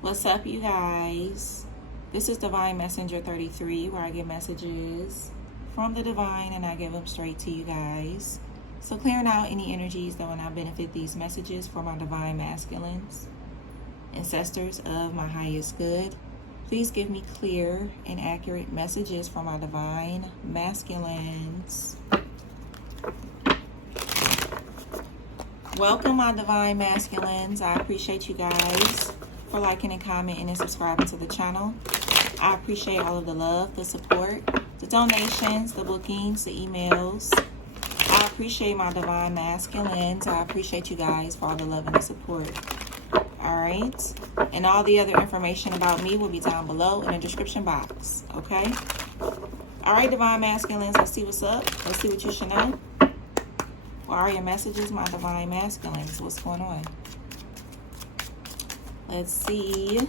What's up, you guys? This is Divine Messenger 33, where I get messages from the divine and I give them straight to you guys. So clearing out any energies that will not benefit these messages for my divine masculines, ancestors of my highest good. Please give me clear and accurate messages for my divine masculines. Welcome, my divine masculines. I appreciate you guys for liking and commenting and subscribing to the channel. I appreciate all of the love, the support, the donations, the bookings, the emails. I appreciate my divine masculines. I appreciate you guys for all the love and the support. Alright? And all the other information about me will be down below in the description box. Okay? Alright, divine masculines, let's see what's up. Let's see what you should know. What are your messages, my divine masculines? What's going on? Let's see.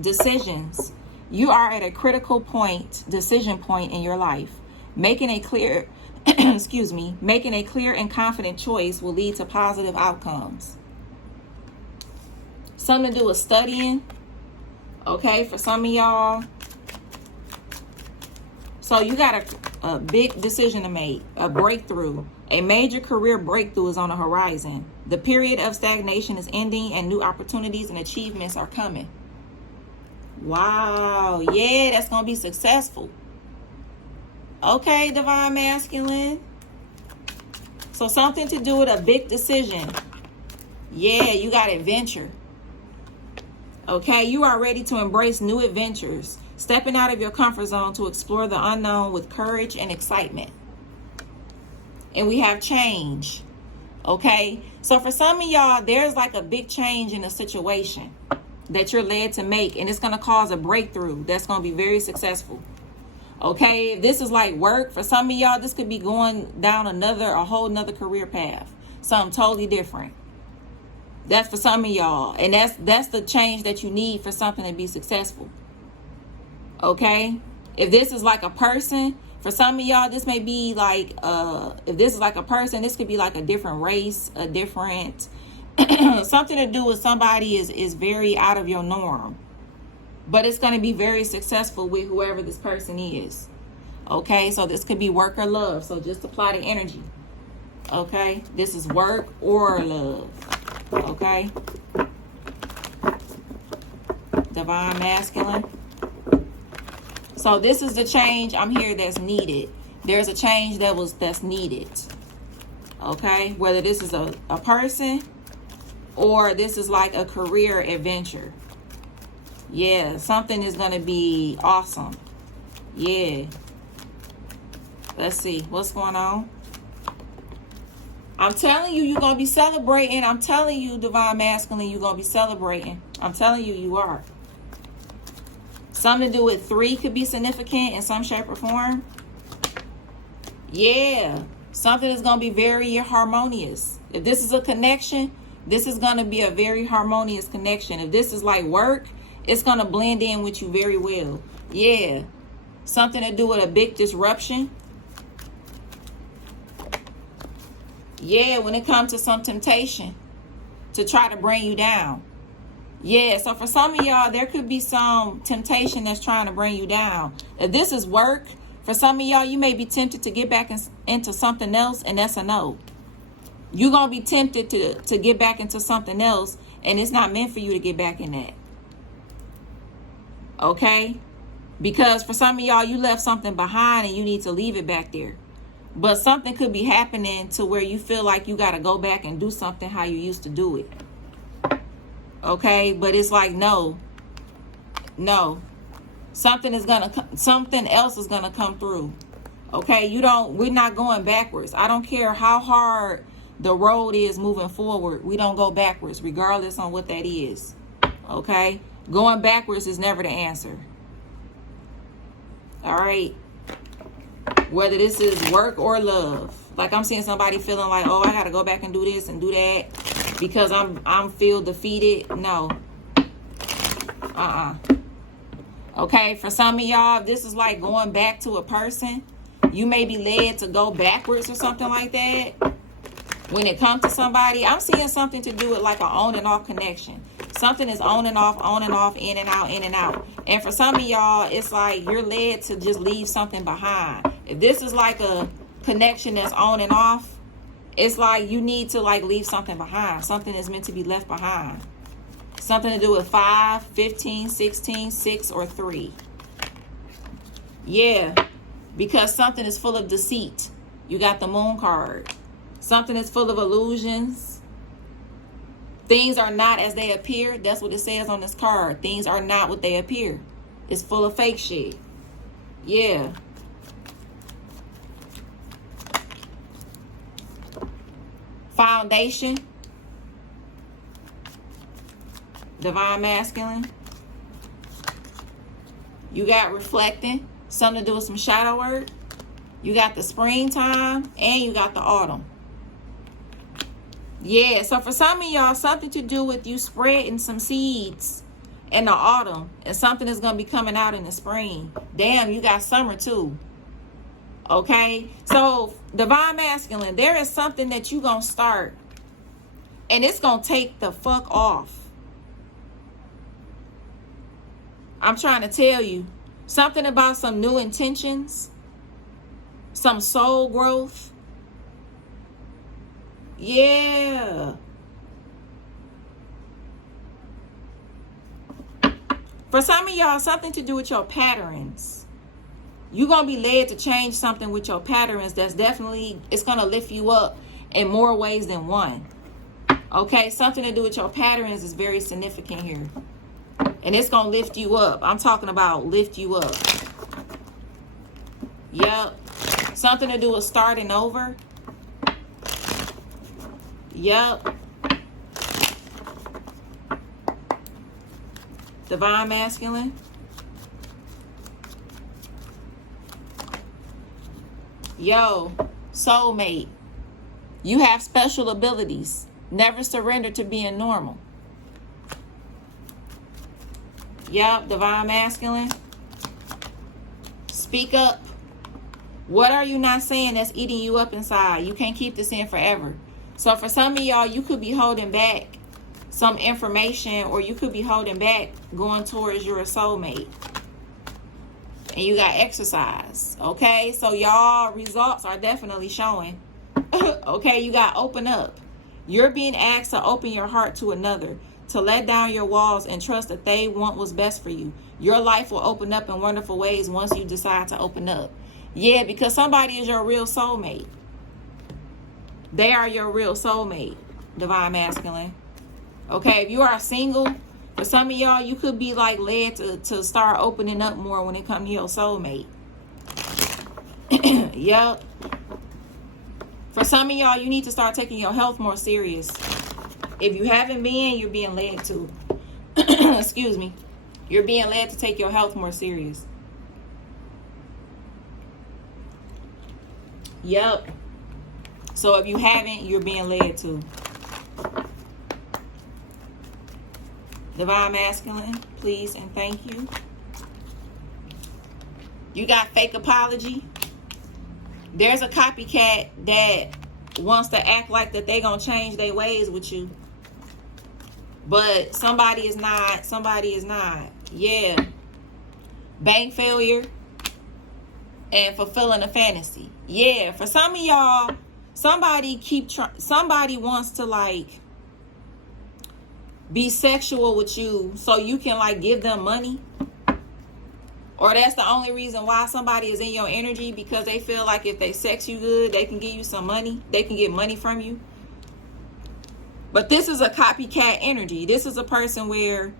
Decisions. You are at a critical point, decision point in your life. Making a clear, making a clear and confident choice will lead to positive outcomes. Something to do with studying. Okay, for some of y'all. So you got a big decision to make, a breakthrough. A major career breakthrough is on the horizon. The period of stagnation is ending and new opportunities and achievements are coming. Wow. Yeah, that's going to be successful. Okay, divine masculine. So something to do with a big decision. Yeah, you got adventure. Okay, you are ready to embrace new adventures. Stepping out of your comfort zone to explore the unknown with courage and excitement. And we have change. Okay, so for some of y'all, there's like a big change in a situation that you're led to make, and it's going to cause a breakthrough that's going to be very successful. Okay, if this is like work, for some of y'all, this could be going down a whole nother career path, something totally different. That's for some of y'all, and that's the change that you need for something to be successful. Okay, if this is like a person, for some of y'all, this may be like, if this is like a person, this could be like a different race, a different, something to do with somebody is very out of your norm. But it's going to be very successful with whoever this person is. Okay, so this could be work or love. So just apply the energy. Okay, this is work or love. Okay. Divine masculine. So this is the change I'm here that's needed. There's a change that's needed. Okay? Whether this is a person or this is like a career adventure. Yeah, something is going to be awesome. Yeah. Let's see. What's going on? I'm telling you, you're going to be celebrating. I'm telling you, divine masculine, you're going to be celebrating. I'm telling you, you are. Something to do with 3 could be significant in some shape or form. Yeah. Something is going to be very harmonious. If this is a connection, this is going to be a very harmonious connection. If this is like work, it's going to blend in with you very well. Yeah. Something to do with a big disruption. Yeah, when it comes to some temptation to try to bring you down. Yeah, so for some of y'all, there could be some temptation that's trying to bring you down. If this is work, for some of y'all, you may be tempted to get back into something else, and that's a no. You're going to be tempted to get back into something else, and it's not meant for you to get back in that. Okay? Because for some of y'all, you left something behind, and you need to leave it back there. But something could be happening to where you feel like you got to go back and do something how you used to do it. Okay, but it's like no, something else is gonna come through. Okay, we're not going backwards. I don't care how hard the road is moving forward. We don't go backwards, regardless on what that is. Okay, going backwards is never the answer. All right, whether this is work or love. Like I'm seeing somebody feeling like, oh, I gotta go back and do this and do that because I'm feel defeated. No. Okay, for some of y'all, if this is like going back to a person, you may be led to go backwards or something like that. When it comes to somebody, I'm seeing something to do with like an on and off connection. Something is on and off, in and out, in and out. And for some of y'all, it's like you're led to just leave something behind. If this is like a connection that's on and off, it's like you need to like leave something behind. Something is meant to be left behind. Something to do with 5, 15, 16, 6, or 3. Yeah, because something is full of deceit. You got the Moon card. Something is full of illusions. Things are not as they appear. That's what it says on this card. Things are not what they appear. It's full of fake shit. Yeah. Foundation. Divine Masculine. You got reflecting. Something to do with some shadow work. You got the springtime. And you got the autumn. Yeah, so for some of y'all, something to do with you spreading some seeds in the autumn. And something is going to be coming out in the spring. Damn, you got summer too. Okay? So, Divine Masculine, there is something that you going to start. And it's going to take the fuck off. I'm trying to tell you. Something about some new intentions. Some soul growth. Yeah. For some of y'all, something to do with your patterns. You're going to be led to change something with your patterns that's definitely, it's going to lift you up in more ways than one. Okay, something to do with your patterns is very significant here. And it's going to lift you up. I'm talking about lift you up. Yep. Something to do with starting over. Yep. Divine Masculine. Yo, soulmate. You have special abilities. Never surrender to being normal. Yep, Divine Masculine. Speak up. What are you not saying that's eating you up inside? You can't keep this in forever. So for some of y'all, you could be holding back some information, or you could be holding back going towards your soulmate. And you got exercise. Okay, so y'all results are definitely showing. Okay, you got open up. You're being asked to open your heart to another, to let down your walls and trust that they want what's best for you. Your life will open up in wonderful ways once you decide to open up. Yeah, because somebody is your real soulmate. They are your real soulmate, Divine Masculine. Okay, if you are single, for some of y'all, you could be like led to start opening up more when it comes to your soulmate. Yep. For some of y'all, you need to start taking your health more serious. If you haven't been, you're being led to. Excuse me. You're being led to take your health more serious. Yep. So if you haven't, you're being led to. Divine Masculine, please and thank you. You got fake apology. There's a copycat that wants to act like that they gonna change their ways with you. But somebody is not. Somebody is not. Yeah. Bank failure and fulfilling a fantasy. Yeah. For some of y'all, somebody wants to like be sexual with you so you can like give them money. Or that's the only reason why somebody is in your energy, because they feel like if they sex you good, they can give you some money. They can get money from you. But this is a copycat energy. This is a person where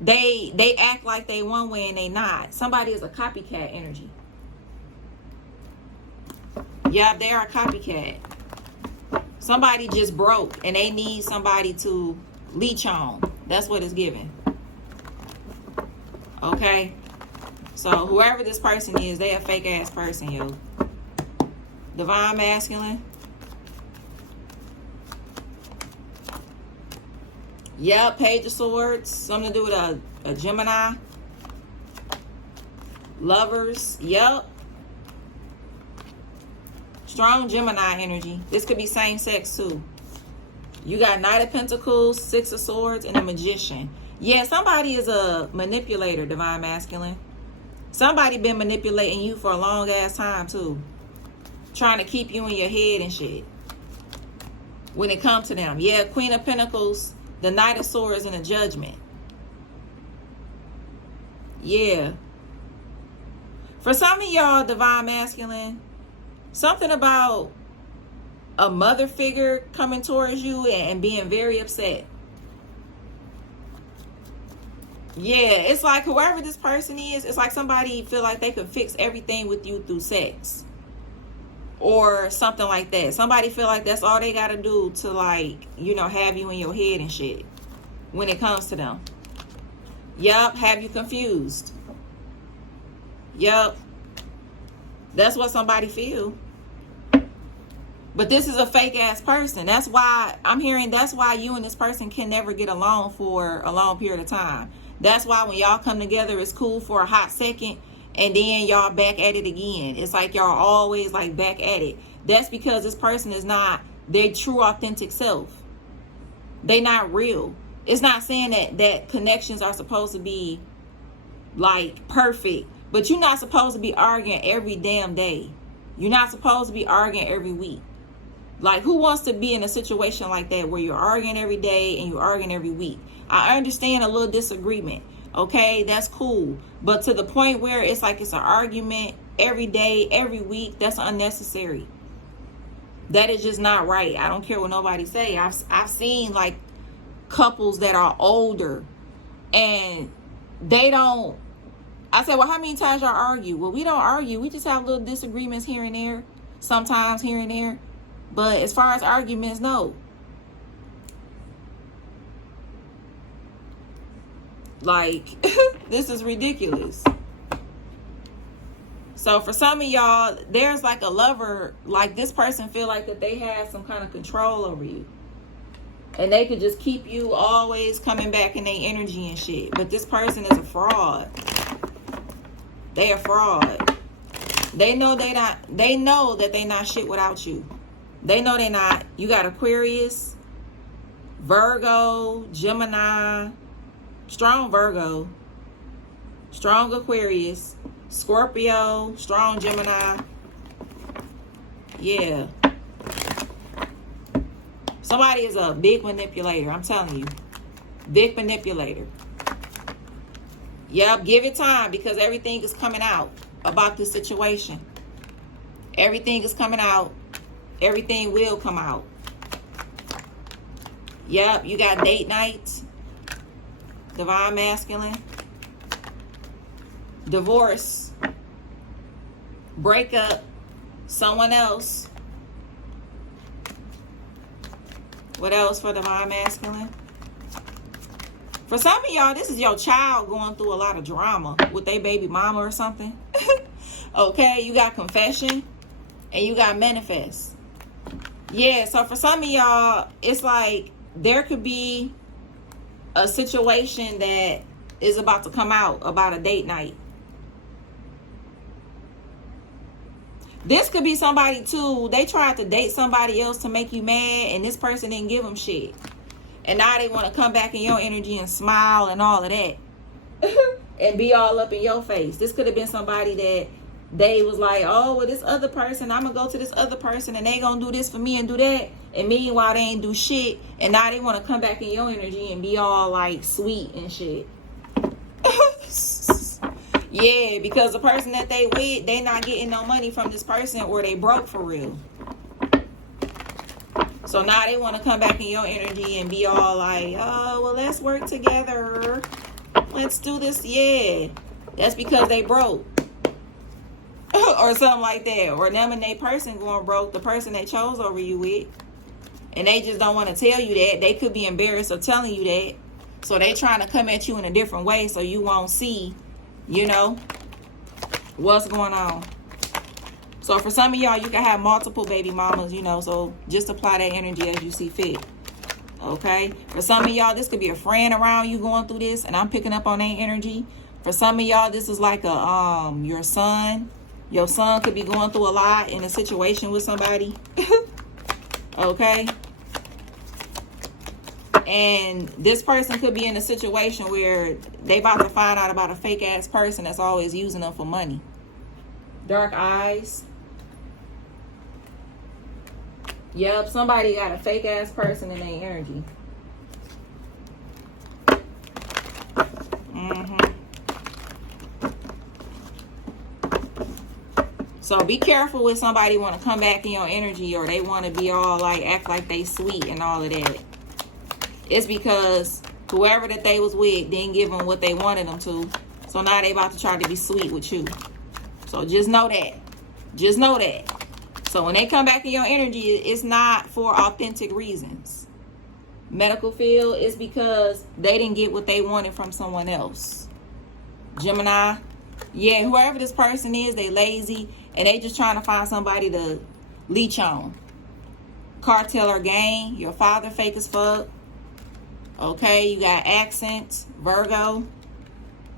they act like they one way and they not. Somebody is a copycat energy. Yeah, they are a copycat. Somebody just broke and they need somebody to leech on. That's what it's giving. Okay? So whoever this person is, they a fake ass person, yo. Divine Masculine. Yep, Page of Swords. Something to do with a Gemini. Lovers. Yep. Strong Gemini energy. This could be same sex too. You got Knight of Pentacles, Six of Swords, and a Magician. Yeah, somebody is a manipulator, Divine Masculine. Somebody been manipulating you for a long ass time too. Trying to keep you in your head and shit. When it comes to them. Yeah, Queen of Pentacles, the Knight of Swords, and the Judgment. Yeah. For some of y'all, Divine Masculine, something about a mother figure coming towards you and being very upset. Yeah, it's like whoever this person is, it's like somebody feel like they could fix everything with you through sex. Or something like that. Somebody feel like that's all they gotta do to, like, you know, have you in your head and shit. When it comes to them. Yup, have you confused. Yup. That's what somebody feel. But this is a fake ass person. That's why I'm hearing, that's why you and this person can never get along for a long period of time. That's why when y'all come together, it's cool for a hot second, and then y'all back at it again. It's like y'all always like back at it. That's because this person is not their true authentic self. They not real. It's not saying that connections are supposed to be like perfect, but you're not supposed to be arguing every damn day. You're not supposed to be arguing every week. Like, who wants to be in a situation like that where you're arguing every day and you're arguing every week? I understand a little disagreement. Okay, that's cool. But to the point where it's like it's an argument every day, every week, that's unnecessary. That is just not right. I don't care what nobody say. I've seen like couples that are older and they don't. I said, well, how many times y'all argue? Well, we don't argue. We just have little disagreements here and there. Sometimes here and there. But as far as arguments, no. Like, this is ridiculous. So for some of y'all, there's like a lover, like this person feel like that they have some kind of control over you. And they could just keep you always coming back in their energy and shit. But this person is a fraud. They a fraud. They know that they not shit without you. They know they not. You got Aquarius, Virgo, Gemini, strong Virgo, strong Aquarius, Scorpio, strong Gemini. Yeah. Somebody is a big manipulator. I'm telling you. Big manipulator. Yep, give it time because everything is coming out about this situation. Everything is coming out. Everything will come out. Yep, you got date nights. Divine Masculine. Divorce. Breakup. Someone else. What else for Divine Masculine? For some of y'all, this is your child going through a lot of drama with their baby mama or something. Okay, you got confession and you got manifest. Yeah, so for some of y'all, it's like there could be a situation that is about to come out about a date night. This could be somebody too. They tried to date somebody else to make you mad and this person didn't give them shit. And now they want to come back in your energy and smile and all of that. And be all up in your face. This could have been somebody that they was like, oh, well, this other person, I'm going to go to this other person and they going to do this for me and do that. And meanwhile, they ain't do shit. And now they want to come back in your energy and be all like sweet and shit. Yeah, because the person that they with, they not getting no money from this person or they broke for real. So now they want to come back in your energy and be all like, oh, well, let's work together. Let's do this. Yeah. That's because they broke. Or something like that. Or them and they person going broke, the person they chose over you with. And they just don't want to tell you that. They could be embarrassed of telling you that. So they trying to come at you in a different way so you won't see, you know, what's going on. So for some of y'all, you can have multiple baby mamas, you know, so just apply that energy as you see fit. Okay? For some of y'all, this could be a friend around you going through this, and I'm picking up on that energy. For some of y'all, this is like a your son Your son could be going through a lot in a situation with somebody. Okay? And this person could be in a situation where they about to find out about a fake ass person that's always using them for money. Dark eyes. Yep, somebody got a fake ass person in their energy. So be careful with somebody want to come back in your energy, or they want to be all like, act like they sweet and all of that. It's because whoever that they was with didn't give them what they wanted them to. So now they about to try to be sweet with you. So just know that. Just know that. So when they come back in your energy, it's not for authentic reasons. Medical field is because they didn't get what they wanted from someone else. Gemini, yeah, whoever this person is, they lazy and they just trying to find somebody to leech on. Cartel or gang, your father fake as fuck. Okay, you got accents, Virgo,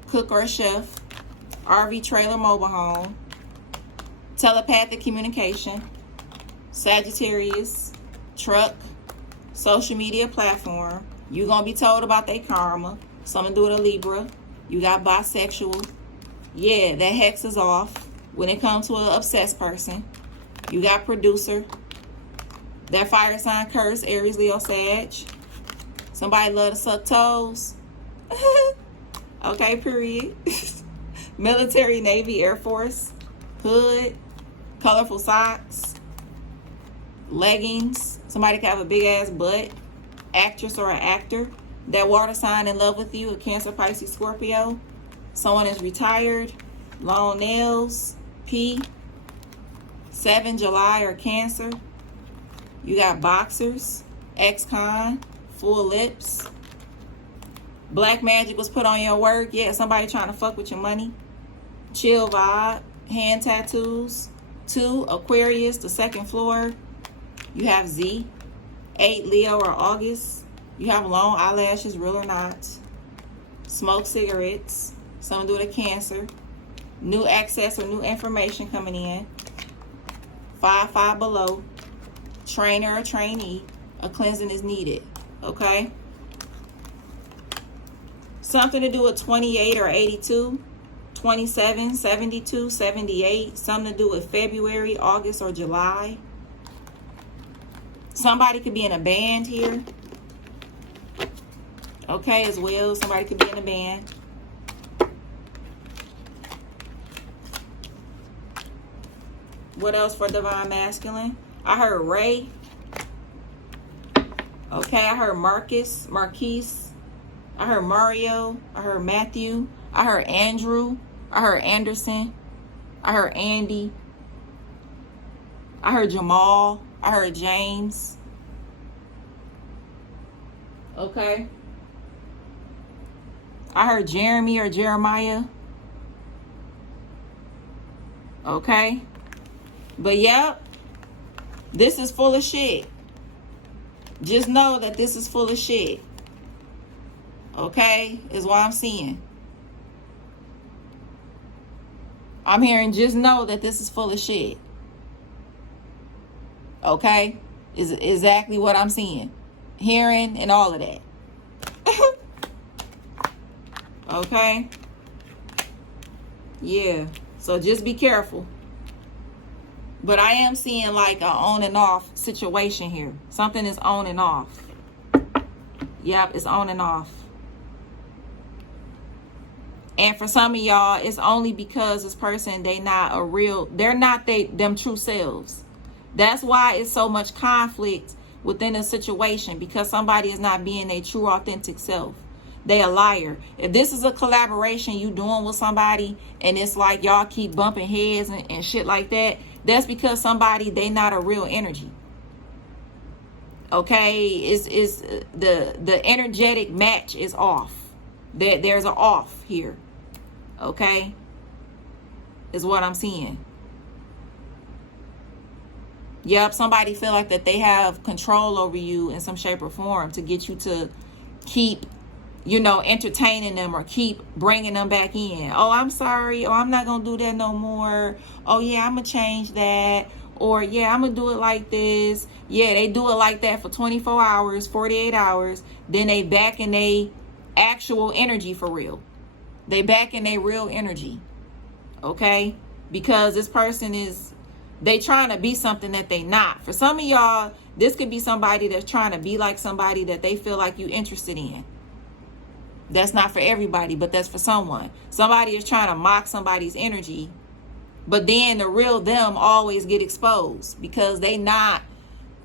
cook or chef, RV trailer mobile home, telepathic communication, Sagittarius, truck, social media platform. You gonna be told about their karma. Something to do with a Libra. You got bisexual. Yeah, that hex is off when it comes to an obsessed person. You got producer. That fire sign curse, Aries, Leo, Sag. Somebody love to suck toes. Okay, period. Military, Navy, Air Force, hood, colorful socks, leggings. Somebody can have a big ass butt. Actress or an actor. That water sign in love with you, a Cancer, Pisces, Scorpio. Someone is retired. Long nails, P. 7 July or Cancer. You got boxers, ex-con, full lips. Black magic was put on your work. Yeah, somebody trying to fuck with your money. Chill vibe, hand tattoos. 2 Aquarius, the second floor. You have Z. 8 Leo or August. You have long eyelashes, real or not. Smoke cigarettes. Something to do with a Cancer. New access or new information coming in. 5 below. Trainer or trainee. A cleansing is needed. Okay? Something to do with 28 or 82. 27, 72, 78. Something to do with February, August, or July. Somebody could be in a band here. Okay, as well. Somebody could be in a band. What else for Divine Masculine? I heard Ray. Okay, I heard Marcus, Marquise. I heard Mario. I heard Matthew. I heard Andrew. I heard Anderson. I heard Andy. I heard Jamal. I heard James. Okay. I heard Jeremy or Jeremiah. Okay. But yep, this is full of shit. Just know that this is full of shit. Okay? Is what I'm seeing. I'm hearing just know that this is full of shit. Okay? Is exactly what I'm seeing. Hearing and all of that. Okay? Yeah. So just be careful. But I am seeing like an on and off situation here. Something is on and off. Yep, it's on and off. And for some of y'all, it's only because this person, they're not them true selves. That's why it's so much conflict within a situation, because somebody is not being their true authentic self. They a liar. If this is a collaboration you doing with somebody and it's like y'all keep bumping heads and shit like that, that's because somebody, they not a real energy. Okay? Is the energetic match is off. There's an off here. Okay? Is what I'm seeing. Yep, somebody feel like that they have control over you in some shape or form to get you to keep you know, entertaining them or keep bringing them back in. Oh, I'm sorry. Oh, I'm not going to do that no more. Oh, yeah, I'm going to change that. Or, yeah, I'm going to do it like this. Yeah, they do it like that for 24 hours, 48 hours. Then they back in they actual energy for real. They back in their real energy. Okay? Because this person is, they trying to be something that they not. For some of y'all, this could be somebody that's trying to be like somebody that they feel like you interested in. That's not for everybody, but that's for someone. Somebody is trying to mock somebody's energy, but then the real them always get exposed because they not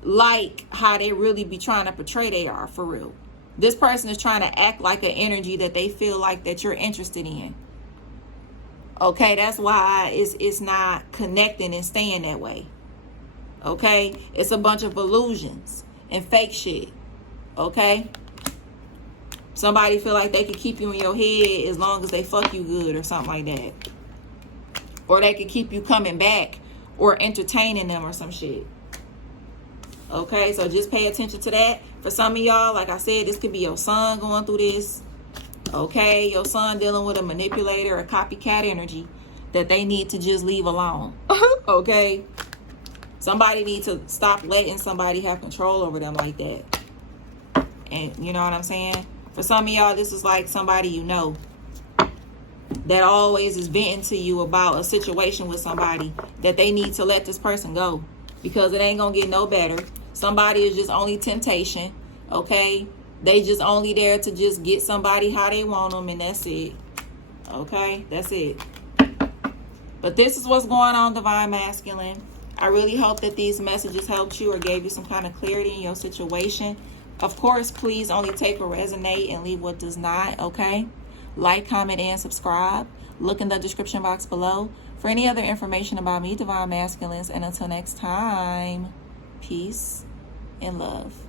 like how they really be trying to portray they are for real. This person is trying to act like an energy that they feel like that you're interested in. Okay, that's why it's not connecting and staying that way. Okay, it's a bunch of illusions and fake shit. Okay. Somebody feel like they could keep you in your head as long as they fuck you good or something like that. Or they could keep you coming back or entertaining them or some shit. Okay, so just pay attention to that. For some of y'all, like I said, this could be your son going through this. Okay, your son dealing with a manipulator or copycat energy that they need to just leave alone. Okay, somebody needs to stop letting somebody have control over them like that. And you know what I'm saying? For some of y'all, this is like somebody you know that always is venting to you about a situation with somebody that they need to let this person go because it ain't gonna get no better. Somebody is just only temptation, okay? They just only there to just get somebody how they want them, and that's it. Okay, that's it. But this is what's going on, Divine Masculine. I really hope that these messages helped you or gave you some kind of clarity in your situation. Of course, please only take what resonate and leave what does not, okay? Like, comment, and subscribe. Look in the description box below for any other information about me, Divine Masculines. And until next time, peace and love.